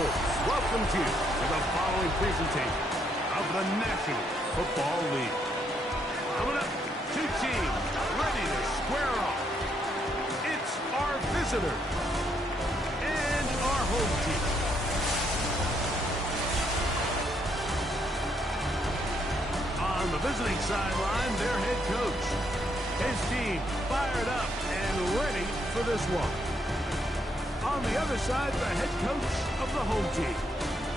Sports welcomes you to the following presentation of the National Football League. Coming up, two teams ready to square off. It's our visitors and our home team. On the visiting sideline, their head coach. His team fired up and ready for this one. On the other side, the head coach of the home team.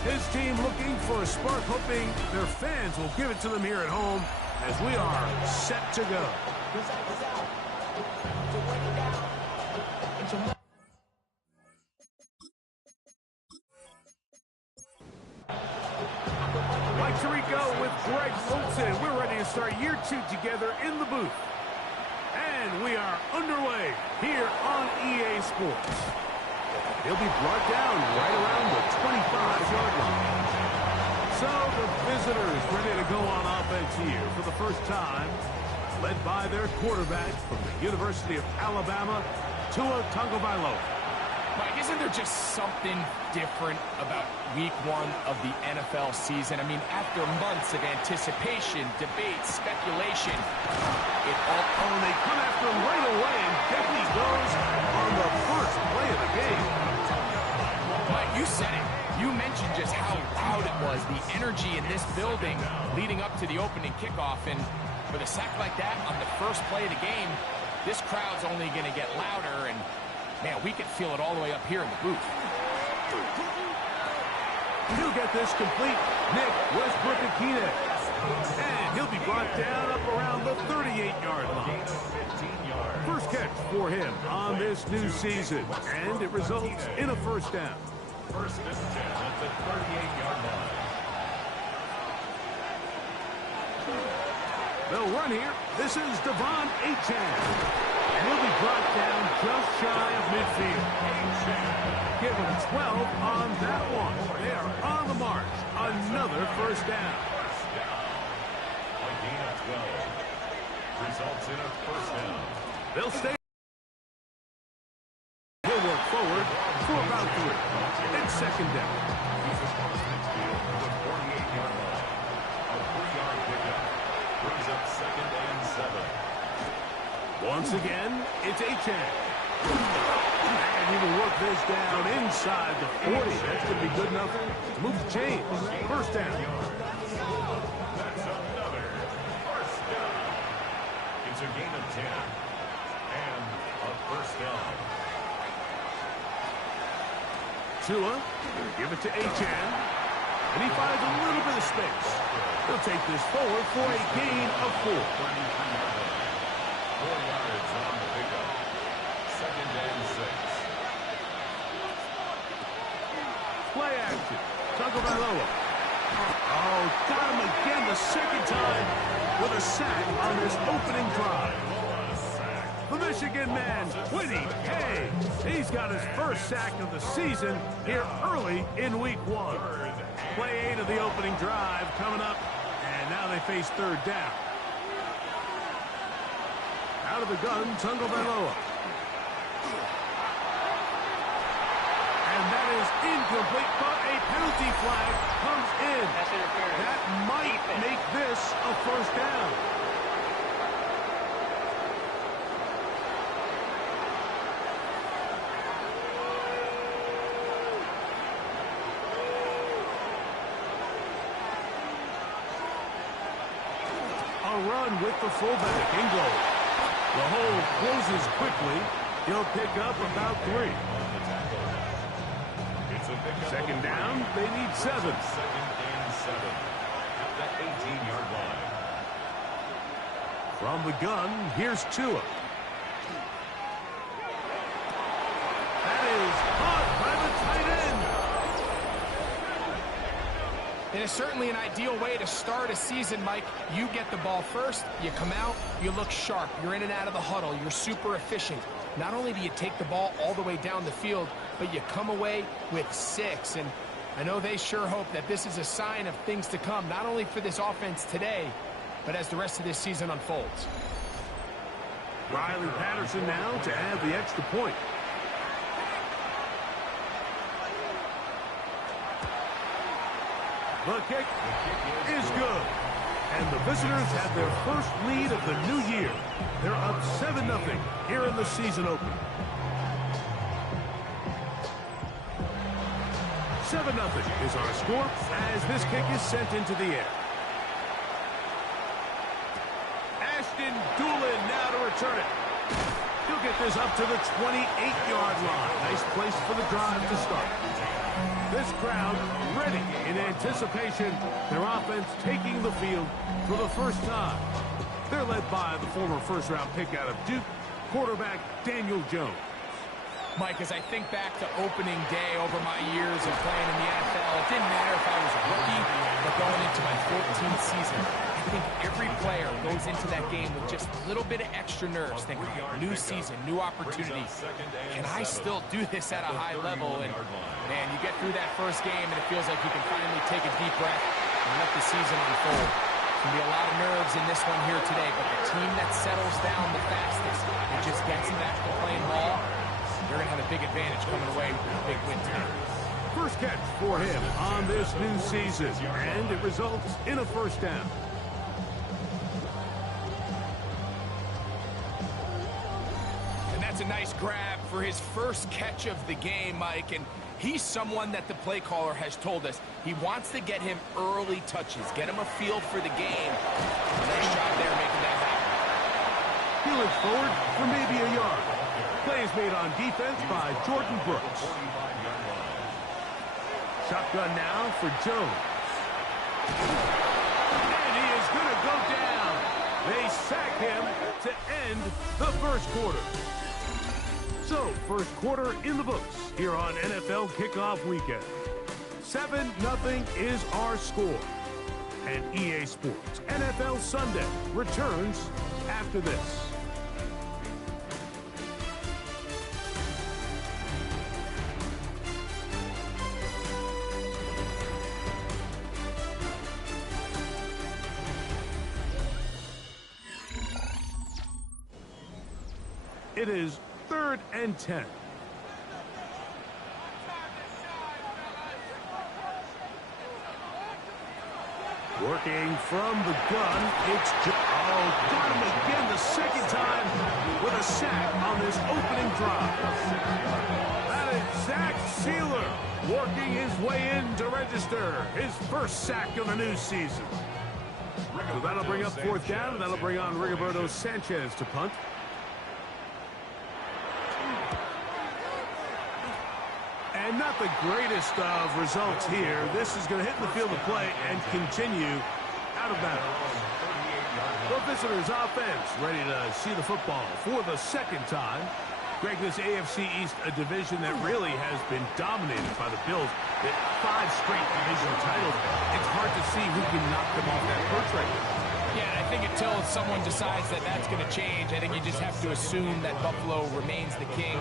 His team looking for a spark, hoping their fans will give it to them here at home as we are set to go. Mike Tirico with Greg Olsen. We're ready to start year two together in the booth. And we are underway here on EA Sports. He'll be brought down right around the 25-yard line. So the visitors ready to go on offense here for the first time, led by their quarterback from the University of Alabama, Tua Tagovailoa. Mike, isn't there just something different about week one of the NFL season? I mean, after months of anticipation, debate, speculation, it all... Oh, they come after him right away, and down he goes on the first play of the game. Mike, you said it. You mentioned just how loud it was, the energy in this building leading up to the opening kickoff. And with a sack like that on the first play of the game, this crowd's only going to get louder. And, man, we could feel it all the way up here in the booth. He'll get this complete. Nick Westbrook-Akine. And he'll be brought down up around the 38-yard line. First catch for him on this new season, and it results in a first down. First and 10 at the 38-yard line. They'll run here. This is Devon Achane. And he'll be brought down just shy of midfield. Give him 12 on that one. They are on the march. Another first down. A gain of 12. Results in a first down. They'll stay. He'll work forward for about 3. It's second down. Once again, it's Achane. And he will work this down inside the 40. That's going to be good enough to move the chains. First down. That's another first down. It's a gain of 10. And a first down. Tua will give it to Achane. And he finds a little bit of space. He'll take this forward for a gain of 4. 4 yards on the pickup. Second and 6. Play action. Tagovailoa. Oh, got him again the second time with a sack on this opening drive. The Michigan man, Quiddy Hay. He's got his first sack of the season here early in week 1. Play 8 of the opening drive coming up, and now they face third down. Out of the gun, Tagovailoa. And that is incomplete, but a penalty flag comes in. That might make this a first down. A run with the fullback in goal. The hole closes quickly. He'll pick up about 3. Second down, they need 7. Second and 7 at the 18-yard line. From the gun, here's Tua. That is caught by the tight end. It is certainly an ideal way to start a season, Mike. You get the ball first, you come out, you look sharp, you're in and out of the huddle, you're super efficient. Not only do you take the ball all the way down the field, but you come away with 6. And I know they sure hope that this is a sign of things to come, not only for this offense today, but as the rest of this season unfolds. Riley Patterson now to add the extra point. The kick is good. And the visitors have their first lead of the new year. They're up 7-0 here in the season opener. 7-0 is our score as this kick is sent into the air. Ashton Doolin now to return it. He'll get this up to the 28-yard line. Nice place for the drive to start. This crowd ready in anticipation. Their offense taking the field for the first time. They're led by the former first-round pick out of Duke, quarterback Daniel Jones. Mike, as I think back to opening day over my years of playing in the NFL, it didn't matter if I was a rookie or going into my 14th season. I think every player goes into that game with just a little bit of extra nerves, thinking, new season, new opportunity. Can I still do this at a high level? And, man, you get through that first game, and it feels like you can finally take a deep breath and let the season unfold. There's going to be a lot of nerves in this one here today, but the team that settles down the fastest and just gets back to playing ball, they're going to have a big advantage coming away with a big win tonight. First catch for him on this new season, and it results in a first down. And that's a nice grab for his first catch of the game, Mike, and he's someone that the play caller has told us he wants to get him early touches, get him a feel for the game. Nice job there making that happen. He looks forward for maybe a yard. Play is made on defense by Jordan Brooks. Shotgun now for Jones. And he is going to go down. They sack him to end the first quarter. So, first quarter in the books here on NFL Kickoff Weekend. 7-0 is our score. And EA Sports NFL Sunday returns after this. It is 3rd and 10. Working from the gun, it's got him again the second time with a sack on this opening drive. That is Zach Sealer working his way in to register his first sack of the new season. So that'll bring up 4th down, and that'll bring on Rigoberto Sanchez to punt. And not the greatest of results here. This is going to hit the field of play and continue out of bounds. The visitors' offense ready to see the football for the second time. Greg, this AFC East, a division that really has been dominated by the Bills. 5 straight division titles. It's hard to see who can knock them off that perch right now. Yeah, I think until someone decides that that's going to change, I think you just have to assume that Buffalo remains the king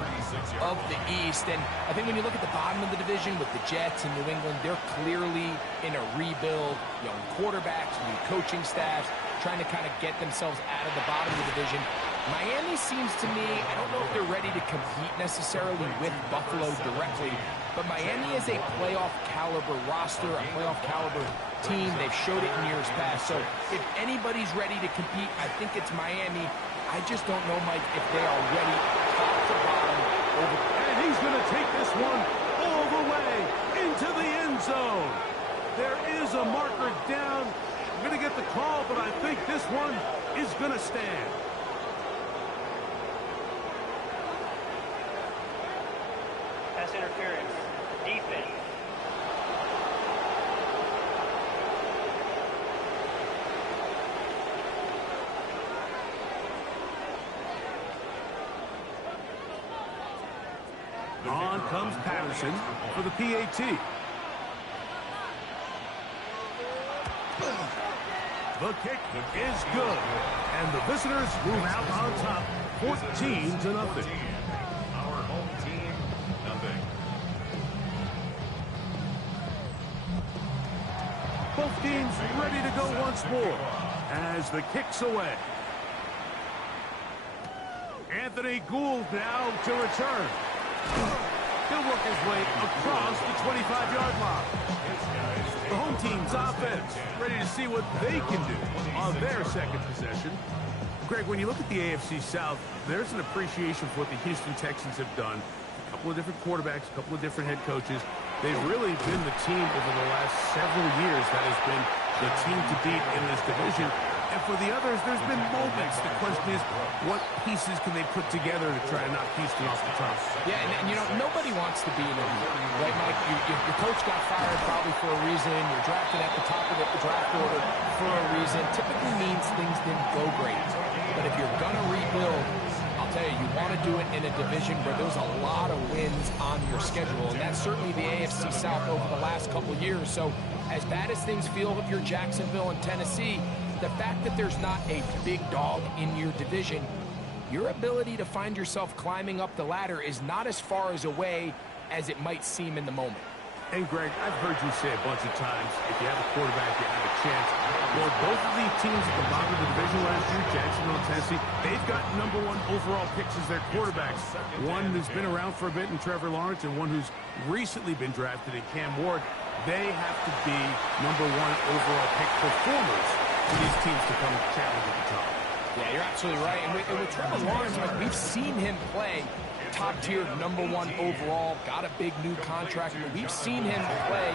of the East. And I think when you look at the bottom of the division with the Jets and New England, they're clearly in a rebuild. Young quarterbacks, new coaching staffs, trying to kind of get themselves out of the bottom of the division. Miami seems to me, I don't know if they're ready to compete necessarily with Buffalo directly, but Miami is a playoff caliber roster, a playoff caliber team. They've showed it in years past. So if anybody's ready to compete, I think it's Miami. I just don't know, Mike, if they are ready top to bottom. And he's going to take this one all the way into the end zone. There is a marker down. I'm going to get the call, but I think this one is going to stand. Pass interference. Defense. On comes Patterson for the PAT. The kick is good. And the visitors move out on top 14-0. Our home team, nothing. Both teams ready to go once more as the kick's away. Anthony Gould now to return. He'll work his way across the 25-yard line. The home team's offense ready to see what they can do on their second possession. Greg, when you look at the AFC South, there's an appreciation for what the Houston Texans have done. A couple of different quarterbacks, a couple of different head coaches. They've really been the team over the last several years that has been the team to beat in this division. And for the others, there's been moments. The question is, what pieces can they put together to try to knock Houston off the top? Yeah, and you know, nobody wants to be in it, right, Mike? Your coach got fired probably for a reason. You're drafted at the top of the draft order for a reason. Typically means things didn't go great. But if you're going to rebuild, I'll tell you, you want to do it in a division where there's a lot of wins on your schedule. And that's certainly the AFC South over the last couple of years. So as bad as things feel if you're Jacksonville and Tennessee, the fact that there's not a big dog in your division, your ability to find yourself climbing up the ladder is not as far as away as it might seem in the moment. And Greg, I've heard you say a bunch of times, if you have a quarterback, you have a chance. Well, both of these teams at the bottom of the division last year, Jacksonville and Tennessee, they've got #1 overall picks as their quarterbacks. One who's been around for a bit in Trevor Lawrence, and one who's recently been drafted in Cam Ward. They have to be #1 overall pick performers for these teams to come challenge at the top. Yeah, you're absolutely right. And with Trevor Lawrence, we've seen him play top-tier #1 overall, got a big new contract. We've seen him play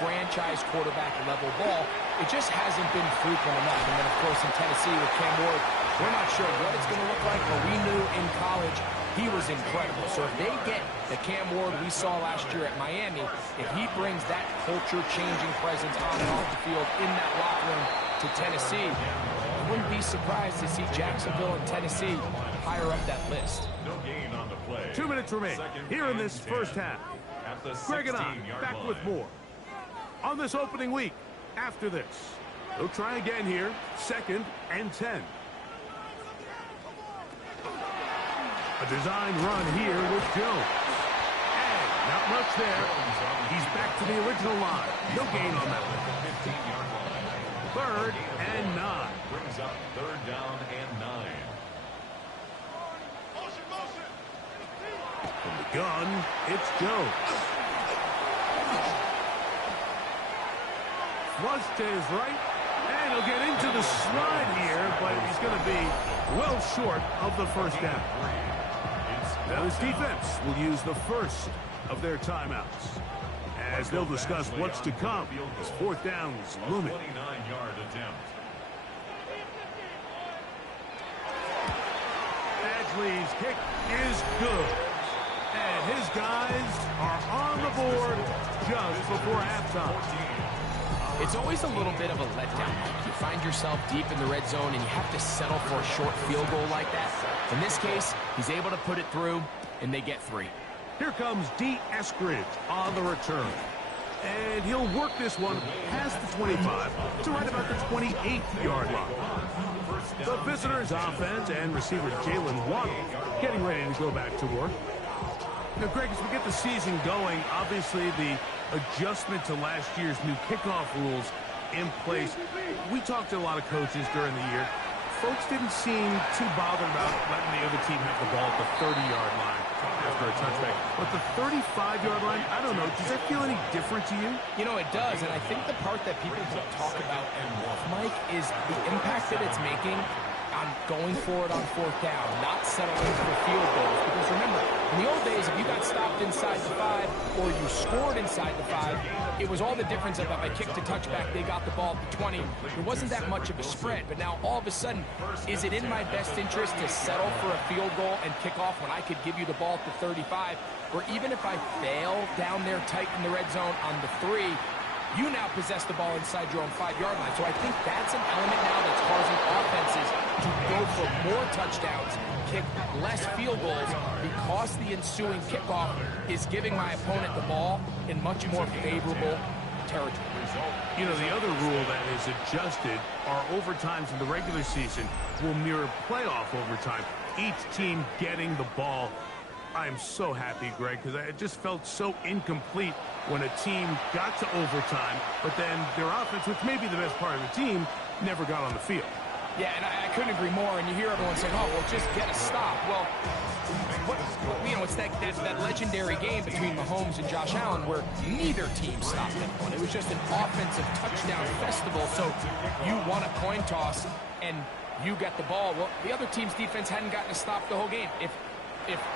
franchise quarterback level ball. It just hasn't been frequent enough. And then, of course, in Tennessee with Cam Ward, we're not sure what it's going to look like, but we knew in college he was incredible. So if they get the Cam Ward we saw last year at Miami, if he brings that culture-changing presence on and off the field in that locker room to Tennessee, I wouldn't be surprised to see Jacksonville and Tennessee higher up that list. No gain on the play. 2 minutes remain here in this first half. Greg and I back with more on this opening week after this. They'll try again here, 2nd and 10. A design run here with Jones. And not much there. He's back to the original line. No gain on that one. 15-yard line. 3rd and 9. Brings up 3rd down and 9. From the gun, it's Jones. Flush to his right, and he'll get into the slide here, but he's going to be well short of the first down. Now this defense will use the first of their timeouts as they'll discuss what's to come as 4th down is looming. 29-yard attempt. Badgley's kick is good. And his guys are on the board just before halftime. It's always a little bit of a letdown. You find yourself deep in the red zone and you have to settle for a short field goal like that. In this case, he's able to put it through, and they get 3. Here comes D. Eskridge on the return. And he'll work this one past the 25 to right about the 28-yard line. The visitors' offense and receiver Jalen Waddle getting ready to go back to work. Now, Greg, as we get the season going, obviously the adjustment to last year's new kickoff rules in place. We talked to a lot of coaches during the year. Folks didn't seem too bothered about letting the other team have the ball at the 30-yard line after a touchback. But the 35-yard line, I don't know, does that feel any different to you? You know, it does, and I think the part that people don't talk about enough, Mike, is the impact that it's making on going forward on 4th down, not settling for field goals. Because remember, in the old days, if you got stopped inside the 5 or you scored inside the 5, it was all the difference of if I kicked a touchback, they got the ball at the 20. There wasn't that much of a spread. But now, all of a sudden, is it in my best interest to settle for a field goal and kick off when I could give you the ball at the 35? Or even if I fail down there tight in the red zone on the 3, you now possess the ball inside your own 5-yard line. So I think that's an element now that's causing offenses to go for more touchdowns, kick less field goals, because the ensuing kickoff is giving my opponent the ball in much more favorable territory. You know, the other rule that is adjusted are overtimes in the regular season will mirror playoff overtime. Each team getting the ball. I am so happy, Greg, because it just felt so incomplete when a team got to overtime, but then their offense, which may be the best part of the team, never got on the field. Yeah, and I couldn't agree more. And you hear everyone saying, "Oh, well, just get a stop." Well, know, it's that legendary game between Mahomes and Josh Allen where neither team stopped anyone. It was just an offensive touchdown festival. So you won a coin toss and you got the ball. Well, the other team's defense hadn't gotten to stop the whole game. If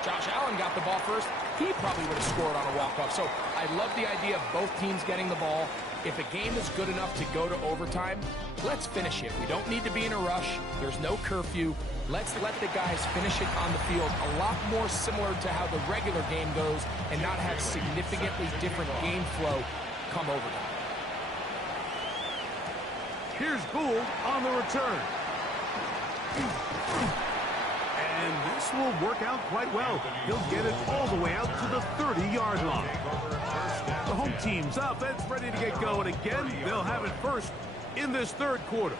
Josh Allen got the ball first, he probably would have scored on a walk-off. So I love the idea of both teams getting the ball. If a game is good enough to go to overtime, let's finish it. We don't need to be in a rush. There's no curfew. Let's let the guys finish it on the field. A lot more similar to how the regular game goes and not have significantly different game flow come overtime. Here's Gould on the return. And this will work out quite well. He'll get it all the way out to the 30-yard line. The home team's offense ready to get going again. They'll have it first in this third quarter.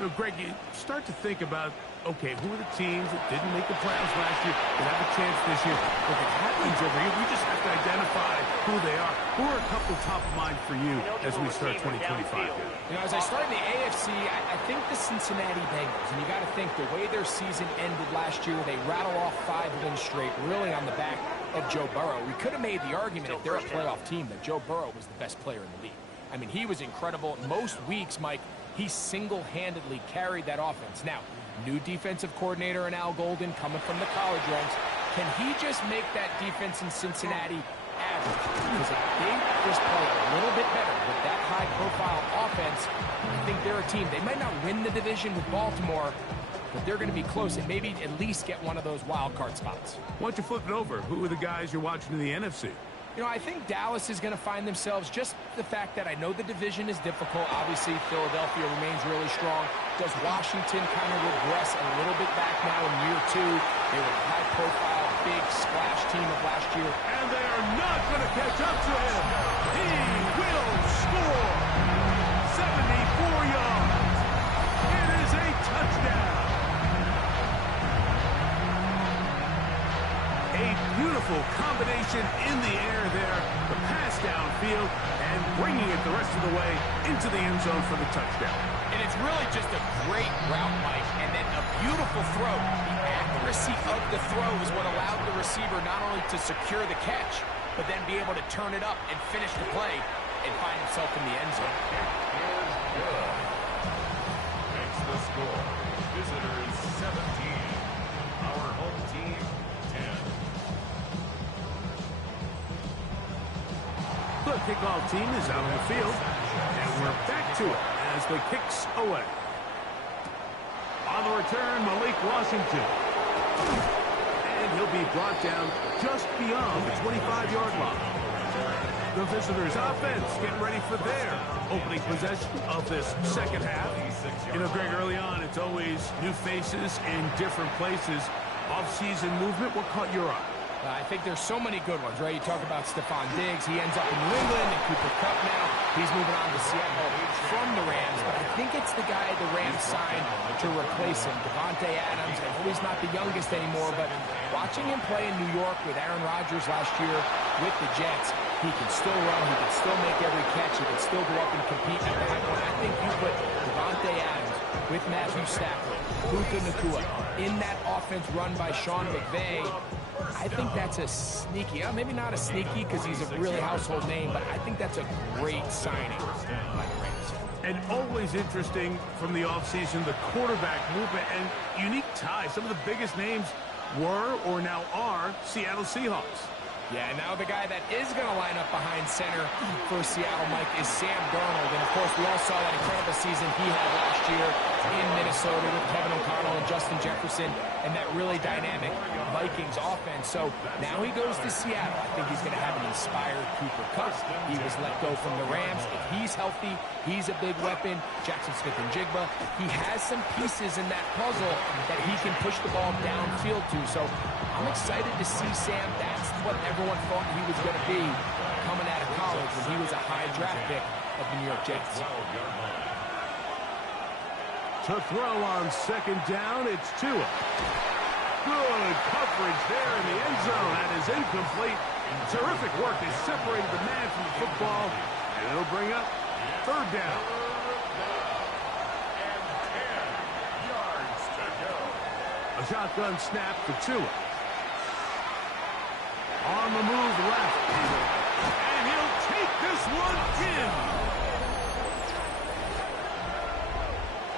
Now, Greg, you start to think about, okay, who are the teams that didn't make the playoffs last year that have a chance this year? Look, it happens every year. We just have to identify who they are. Who are a couple top of mind for you as we start 2025? You know, as I start in the AFC, I think the Cincinnati Bengals, and you got to think the way their season ended last year, they rattle off 5 wins straight, really on the back of Joe Burrow. We could have made the argument if they're a playoff team that Joe Burrow was the best player in the league. I mean, he was incredible. Most weeks, Mike, he single-handedly carried that offense. Now, new defensive coordinator and Al Golden coming from the college ranks. Can he just make that defense in Cincinnati average? Because if they just play a little bit better with that high-profile offense, I think they're a team. They might not win the division with Baltimore, but they're going to be close and maybe at least get one of those wild card spots. Why don't you flip it over? Who are the guys you're watching in the NFC? You know, I think Dallas is going to find themselves, just the fact that I know the division is difficult. Obviously, Philadelphia remains really strong. Does Washington kind of regress a little bit back now in year 2? They were a high-profile, big splash team of last year. And they are not going to catch up to him. He will score. 74 yards. It is a touchdown. A beautiful combination in the air there, the pass downfield, and bringing it the rest of the way into the end zone for the touchdown. And it's really just a great route, Mike, and then a beautiful throw. The accuracy of the throw is what allowed the receiver not only to secure the catch, but then be able to turn it up and finish the play and find himself in the end zone. Makes the score. Visitors 17. Our home team 10. The kickoff team is out on the field, and we're back to it as the kicks away. On the return, Malik Washington. And he'll be brought down just beyond the 25-yard line. The visitors' offense getting ready for their opening possession of this second half. You know, Greg, early on, it's always new faces in different places. Off-season movement, what caught your eye? I think there's so many good ones, right? You talk about Stephon Diggs. He ends up in New England, and Cooper Kupp now. He's moving on to Seattle from the Rams. But I think it's the guy the Rams signed to replace him, Davante Adams. I know he's not the youngest anymore, but watching him play in New York with Aaron Rodgers last year with the Jets, he can still run. He can still make every catch. He can still go up and compete at the high point. I think you put Davante Adams with Matthew Stafford, Puka Nacua, in that offense run by Sean McVay. I think that's a sneaky, maybe not a sneaky because he's a really household name, but I think that's a great signing by the Rams. And always interesting from the offseason, the quarterback movement and unique ties. Some of the biggest names were or now are Seattle Seahawks. Yeah, now the guy that is going to line up behind center for Seattle, Mike, is Sam Darnold. And, of course, we all saw that incredible season he had last year in Minnesota with Kevin O'Connell and Justin Jefferson and that really dynamic Vikings offense. So now he goes to Seattle. I think he's going to have an inspired Cooper Kupp. He was let go from the Rams. If he's healthy, he's a big weapon. Jackson Smith and Jigba. He has some pieces in that puzzle that he can push the ball downfield to. So I'm excited to see Sam. That's what everyone thought he was going to be coming out of college when he was a high draft pick of the New York Jets. To throw on second down, it's Tua. Good coverage there in the end zone. That is incomplete. Terrific work. They separated the man from the football, and it'll bring up third down. And 10 yards to go. A shotgun snap for Tua. this one in.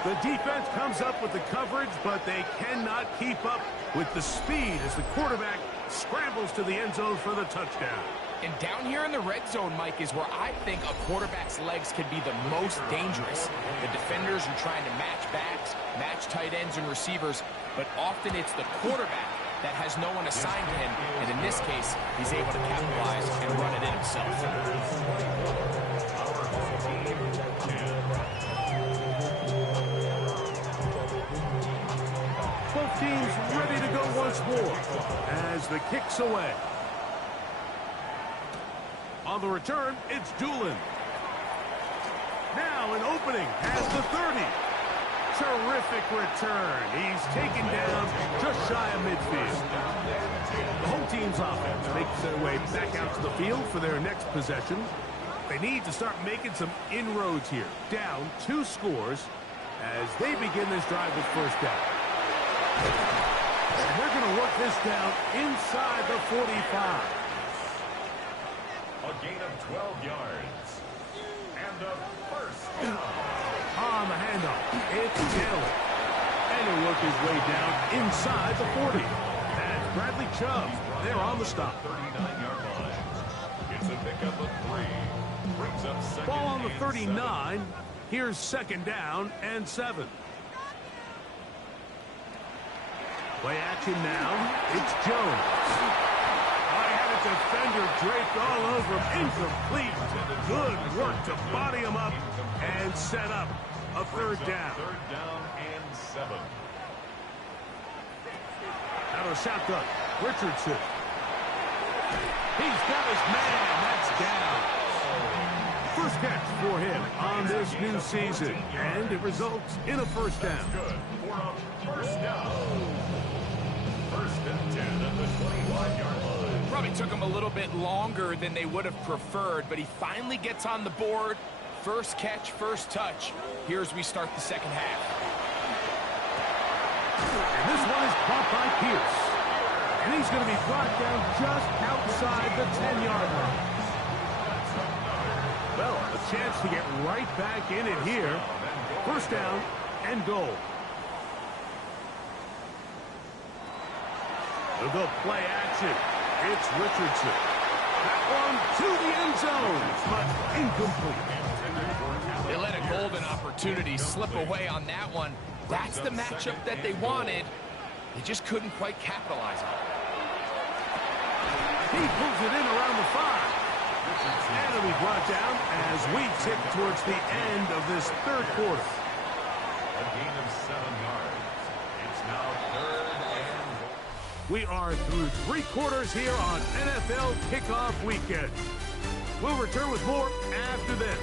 The defense comes up with the coverage, but they cannot keep up with the speed as the quarterback scrambles to the end zone for the touchdown. And down here in the red zone, Mike, is where I think a quarterback's legs can be the most dangerous. The defenders are trying to match backs, match tight ends and receivers, but often it's the quarterback that has no one assigned to him, and in this case, he's able to capitalize and run it in himself. Both teams ready to go once more as the kick's away. On the return, it's Doolin. Now an opening has the 30. Terrific return. He's taken down just shy of midfield. The home team's offense makes their way back out to the field for their next possession. They need to start making some inroads here. Down 2 scores as they begin this drive with first down. And they're going to work this down inside the 45. A gain of 12 yards. And a first down. On the handoff, it's Taylor. And he'll work his way down inside the 40. That's Bradley Chubb. They're on the stop. 39-yard line. It's a pickup of 3. Brings up second. Ball on the and 39. Here's second down and 7. Play action now. It's Jones. Defender draped all over him. Incomplete. Good work to body him up and set up a third down. Third down and 7. Out of shotgun, Richardson. He's got his man. That's down. First catch for him on this new season, and it results in a first down. Good for a first down. First and 10 at the 25-yard line. Probably took him a little bit longer than they would have preferred, but he finally gets on the board. First catch, first touch. Here as we start the second half. And this one is caught by Pierce. And he's going to be brought down just outside the 10-yard line. Well, a chance to get right back in it here. First down and goal. They'll go play action. It's Richardson. That one to the end zone, but incomplete. They let a golden opportunity slip away on that one. That's the matchup that they wanted. They just couldn't quite capitalize on it. He pulls it in around the 5. And it'll be brought down as we tick towards the end of this third quarter. A gain of 7 yards. It's now third and goal. We are through 3 quarters here on NFL Kickoff Weekend. We'll return with more after this.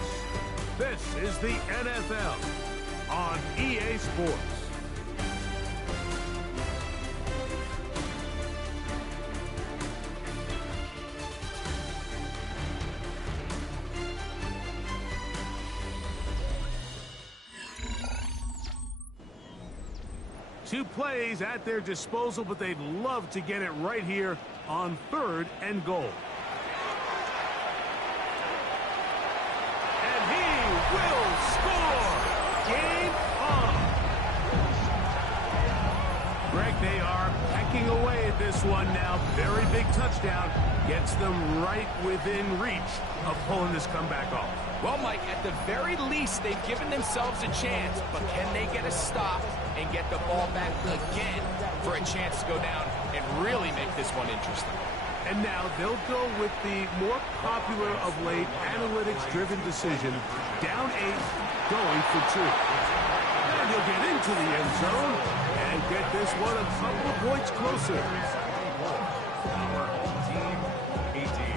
This is the NFL on EA Sports. Two plays at their disposal, but they'd love to get it right here on third and goal. And he will score! Game on! Greg, they are pecking away at this one now. Very big touchdown. Gets them right within reach of pulling this comeback off. Well, Mike, at the very least, they've given themselves a chance, but can they get a stop and get the ball back again for a chance to go down and really make this one interesting? And now they'll go with the more popular of late analytics-driven decision, down 8, going for 2. And he'll get into the end zone and get this one a couple of points closer. Our home team, 18.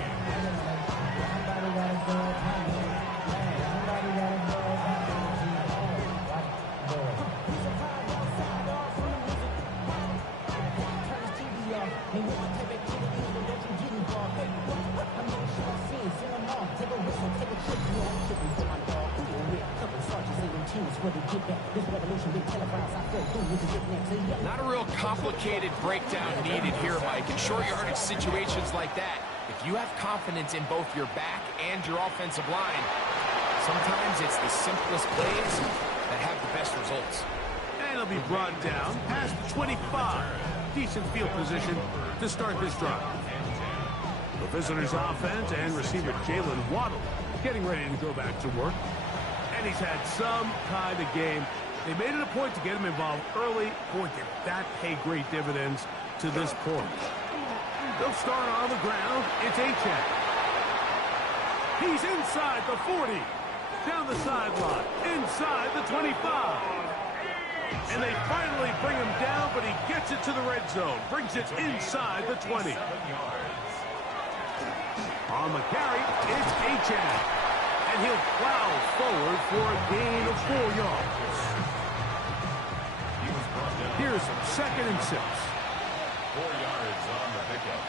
Not a real complicated breakdown needed here, Mike. In short yardage situations like that, If you have confidence in both your back and your offensive line, sometimes it's the simplest plays that have the best results. And it'll be brought down past the 25. Decent field position to start this drive. The visitors' offense and receiver Jalen Waddle getting ready to go back to work. And he's had some kind of game. They made it a point to get him involved early. Boy, did that pay great dividends to this point. They'll start on the ground. It's Achan. He's inside the 40. Down the sideline. Inside the 25. And they finally bring him down, but he gets it to the red zone. Brings it inside the 20. On the carry, it's Achan. And he'll plow forward for a gain of 4 yards. Here's 2nd and 6. 4 yards on the pickup.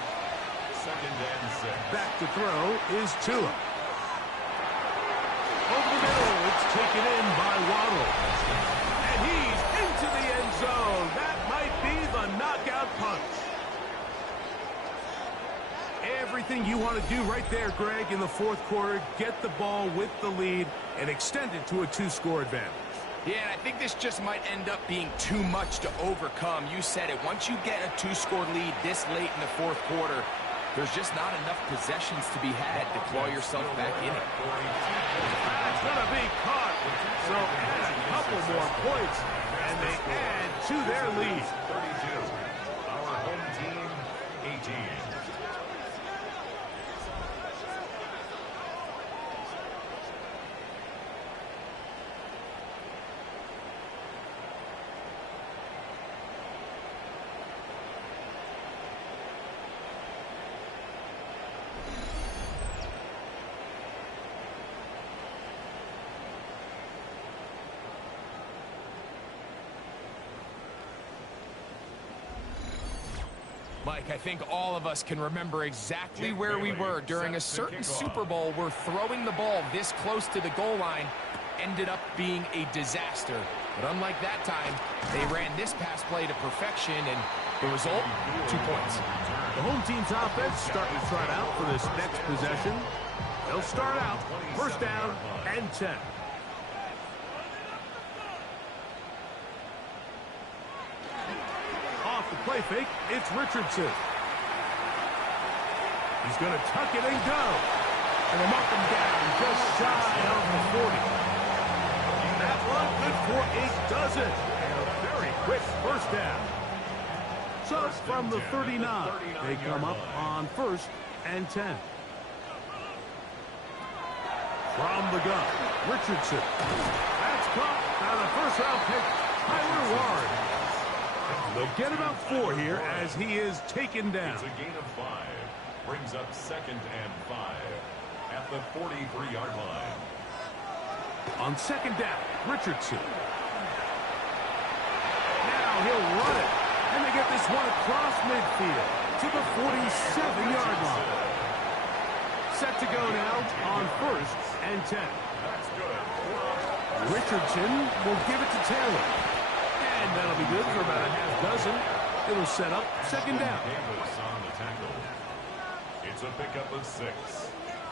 2nd and 6. Back to throw is Tua. Over the middle, it's taken in by Waddle. And he's into the end zone. That might be the knockout punch. Everything you want to do right there, Greg, in the 4th quarter. Get the ball with the lead and extend it to a 2-score advantage. Yeah, and I think this just might end up being too much to overcome. You said it. Once you get a 2-score lead this late in the 4th quarter, there's just not enough possessions to be had to claw yourself back in it. That's going to be caught. So add a couple more points, and they add to their lead. 32. Our home team, 18. Mike, I think all of us can remember exactly where we were during a certain Super Bowl where throwing the ball this close to the goal line ended up being a disaster. But unlike that time, they ran this pass play to perfection, and the result, 2 points. The home team's offense starting to trot out for this next possession. They'll start out 1st down and 10. Off the play fake, it's Richardson. He's going to tuck it and go. And they'll knock him down just shy of the 40. That one good for 8 dozen. And a very quick 1st down. So from the 39, they come up on 1st and 10. From the gun, Richardson. That's caught by the 1st-round pick, Tyler Ward. They'll get about 4 here as he is taken down. It's a gain of 5. Brings up 2nd and 5 at the 43-yard line. On 2nd down, Richardson. Now he'll run it. And they get this one across midfield to the 47-yard line. Set to go now on 1st and 10. That's good. Richardson will give it to Taylor. And that'll be good for about a half dozen. It'll set up 2nd down. Davis on the tackle. It's a pickup of 6.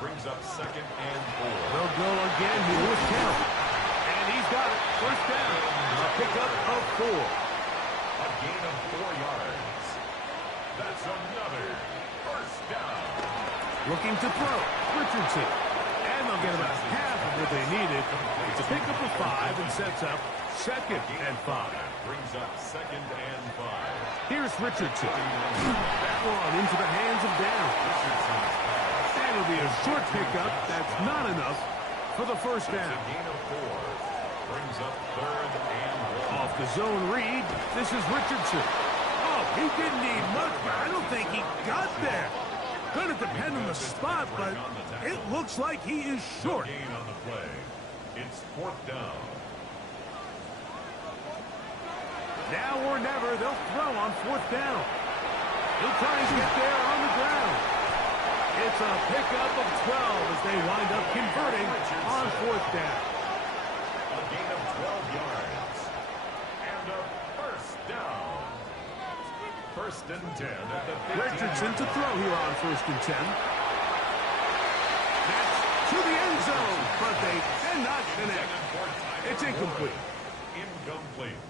Brings up 2nd and 4. They'll go again here with Taylor. And he's got it. 1st down. A pickup of 4. A gain of 4 yards. That's another 1st down. Looking to throw. Richardson. And they'll get about half of what they needed. It's a pickup of 5 and sets up 2nd and 5. Brings up 2nd and 5. Here's Richardson. That one into the hands of Down. And it'll be a short pickup. That's not enough for the 1st down. A gain of 4. Brings up 3rd and 1. Off the zone read, this is Richardson. Oh, he didn't need much, but I don't think he got there. Going to depend on the spot, but it looks like he is short. Gain on the play. It's 4th down. Now or never, they'll throw on 4th down. He'll try and get there on the ground. It's a pickup of 12 as they wind up converting on 4th down. A gain of 12 yards. And a 1st down. 1st and 10 at the 15. Richardson to throw here on 1st and 10. That's to the end zone, but they did not connect. It's incomplete. Incomplete.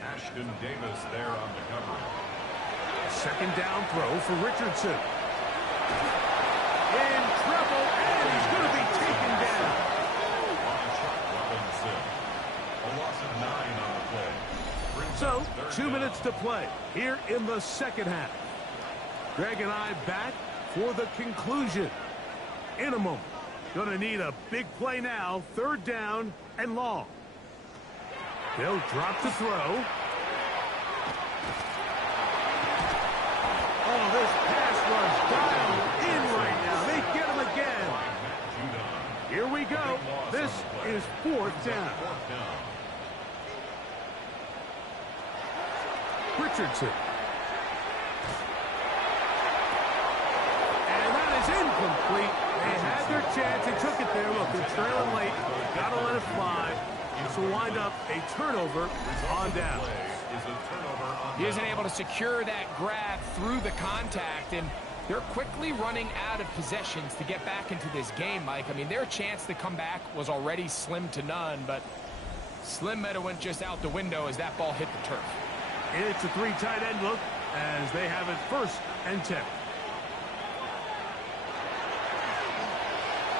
Ashton Davis there on the coverage. 2nd down throw for Richardson. In trouble, and he's going to be taken down. A loss of 9 on the play. So, 2 minutes to play here in the 2nd half. Greg and I back for the conclusion in a moment. Going to need a big play now. 3rd down and long. They'll drop to throw. Oh, this pass rush dialed in right now. They get him again. Here we go. This is 4th down. Richardson. And that is incomplete. They had their chance. They took it there. Look, they're trailing late. Got to let it fly. This will wind up a turnover on down. He isn't able to secure that grab through the contact, and they're quickly running out of possessions to get back into this game, Mike. I mean, their chance to come back was already slim to none, but slim might have went just out the window as that ball hit the turf. It's a 3 tight end look as they have it 1st and 10.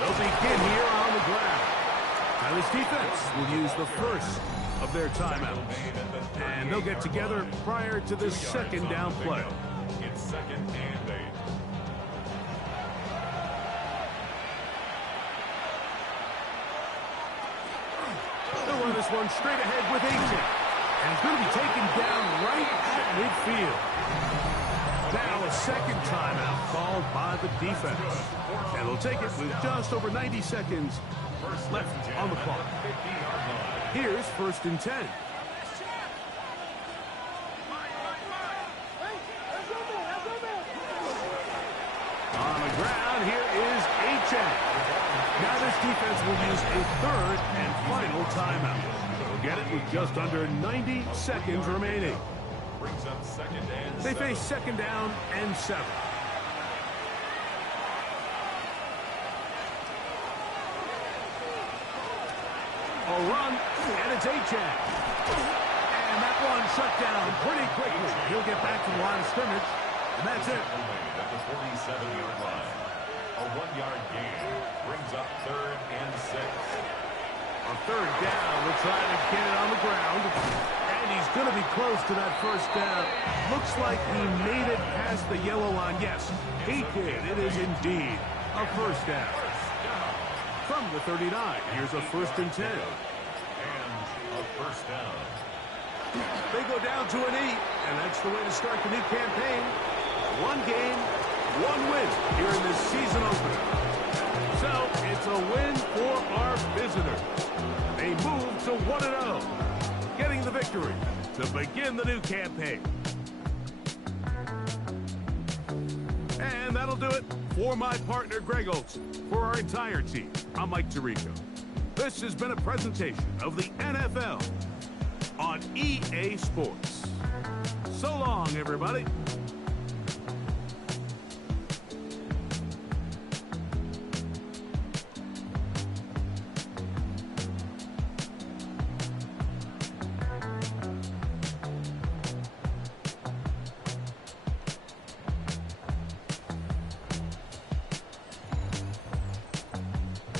They'll begin here on the ground. Now this defense will use the first of their timeouts. And they'll get together prior to the 2nd down play. It's 2nd and 8. They'll run this one straight ahead with 18. And he's going to be taken down right at midfield. Now a 2nd timeout called by the defense. And they'll take it with just over 90 seconds left on the clock. Here's 1st and 10. On the ground, here is H.A. Now this defense will use a 3rd and final timeout. They'll get it with just under 90 seconds remaining. Brings up 2nd and 7. They face 2nd down and 7. A run, and it's H.A. And that one shut down pretty quickly. He'll get back to the line of scrimmage, and that's it. At the 47-yard line. A 1-yard gain brings up 3rd and 6. On 3rd down, we're trying to get it on the ground. And he's going to be close to that 1st down. Looks like he made it past the yellow line. Yes, he did. It is indeed a 1st down. From the 39, here's a 1st and 10. And a 1st down. They go down to an 8, and that's the way to start the new campaign. 1 game, 1 win here in this season opener. So it's a win for our visitors. They move to 1-0, getting the victory to begin the new campaign. And that'll do it for my partner, Greg Olson. For our entire team, I'm Mike Tirico. This has been a presentation of the NFL on EA Sports. So long, everybody.